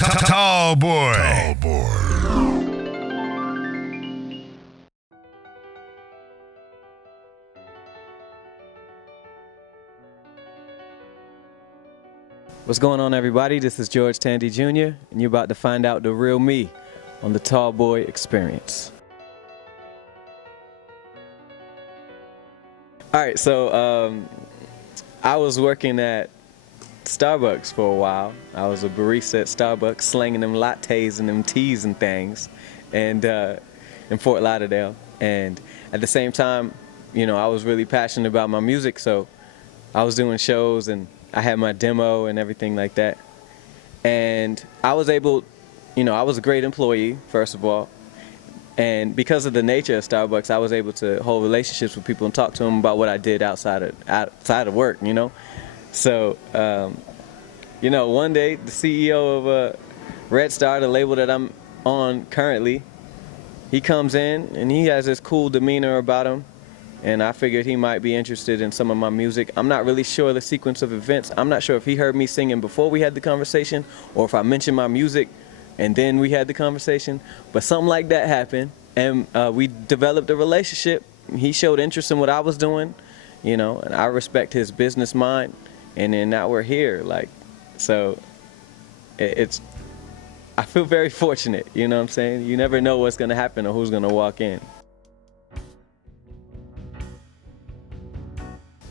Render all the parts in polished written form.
Tallboy. What's going on, everybody? This is George Tandy Jr., and you're about to find out the real me on the Tallboy Experience. All right, so I was working at Starbucks for a while. I was a barista at Starbucks, slanging them lattes and them teas and things, and in Fort Lauderdale. And at the same time, you know, I was really passionate about my music, so I was doing shows and I had my demo and everything like that. And I was able, you know, I was a great employee, first of all. And because of the nature of Starbucks, I was able to hold relationships with people and talk to them about what I did outside of work, you know. So, you know, one day the CEO of Red Star, the label that I'm on currently, he comes in and he has this cool demeanor about him. And I figured he might be interested in some of my music. I'm not really sure the sequence of events. I'm not sure if he heard me singing before we had the conversation or if I mentioned my music and then we had the conversation. But something like that happened, and we developed a relationship. He showed interest in what I was doing, you know, and I respect his business mind. And then now we're here, like, so I feel very fortunate, you know what I'm saying? You never know what's gonna happen or who's gonna walk in.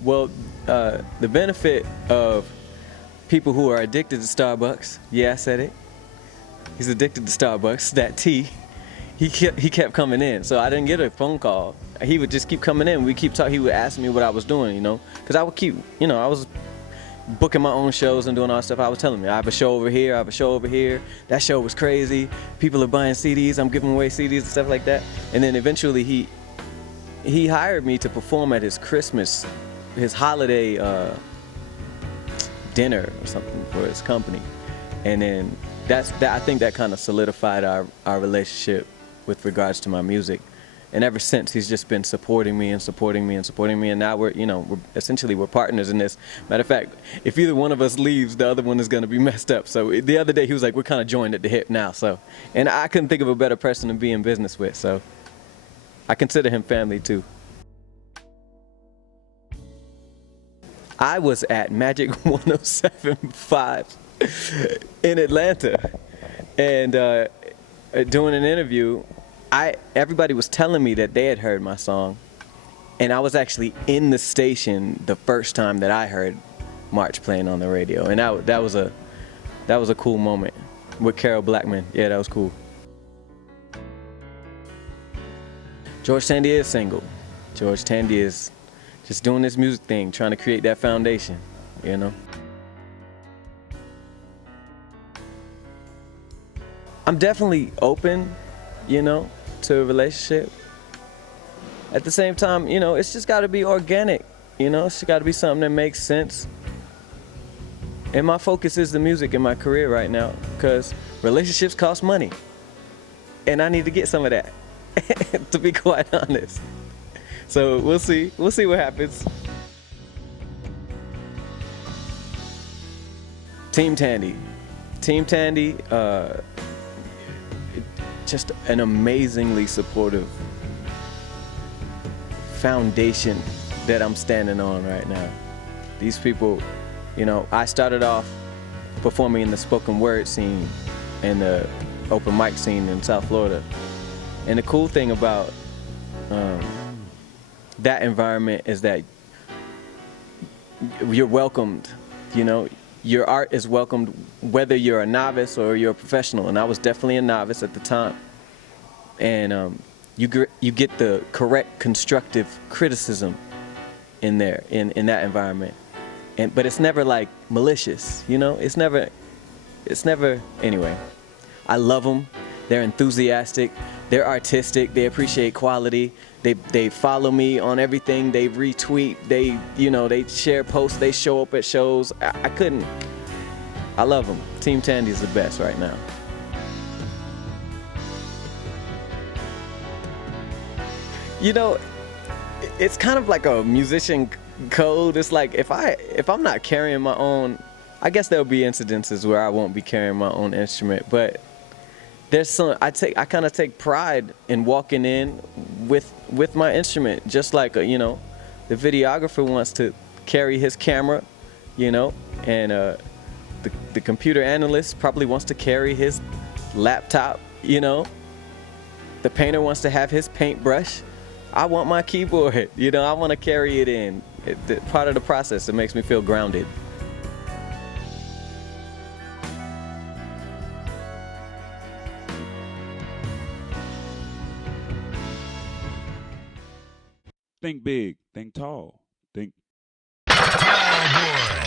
Well, the benefit of people who are addicted to Starbucks, yeah, I said it. He's addicted to Starbucks, that tea. He kept coming in, so I didn't get a phone call. He would just keep coming in. We keep talking. He would ask me what I was doing, you know, because I would keep, you know, I was booking my own shows and doing all that stuff. I was telling me, I have a show over here, I have a show over here. That show was crazy. People are buying CDs. I'm giving away CDs and stuff like that. And then eventually he hired me to perform at his holiday dinner or something for his company. And then I think that kind of solidified our relationship with regards to my music. And ever since, he's just been supporting me and supporting me and supporting me. And now we're essentially partners in this. Matter of fact, if either one of us leaves, the other one is going to be messed up. So the other day he was like, we're kind of joined at the hip now. So, and I couldn't think of a better person to be in business with. So I consider him family too. I was at Magic 107.5 in Atlanta, and doing an interview. Everybody was telling me that they had heard my song, and I was actually in the station the first time that I heard March playing on the radio, and that was a cool moment with Carol Blackman. Yeah, that was cool. George Tandy is single. George Tandy is just doing this music thing, trying to create that foundation, you know. I'm definitely open, you know, to a relationship. At the same time, you know, it's just got to be organic, you know. It's just got to be something that makes sense. And my focus is the music in my career right now, because relationships cost money. And I need to get some of that, to be quite honest. So we'll see what happens. Team Tandy, just an amazingly supportive foundation that I'm standing on right now. These people, you know, I started off performing in the spoken word scene and the open mic scene in South Florida. And the cool thing about that environment is that you're welcomed, you know. Your art is welcomed whether you're a novice or you're a professional, and I was definitely a novice at the time. And you get the correct constructive criticism in there, in that environment. But it's never like malicious, you know. It's never anyway. I love them. They're enthusiastic. They're artistic. They appreciate quality. They follow me on everything. They retweet. They share posts. They show up at shows. I love them. Team Tandy is the best right now. You know, it's kind of like a musician code. It's like if I'm not carrying my own I guess there'll be incidences where I won't be carrying my own instrument, but there's some I kind of take pride in walking in with my instrument, just like the videographer wants to carry his camera, and the computer analyst probably wants to carry his laptop, the painter wants to have his paintbrush. I want my keyboard, I want to carry it in. Part of the process, it makes me feel grounded. Think big, think tall, think Tallboy.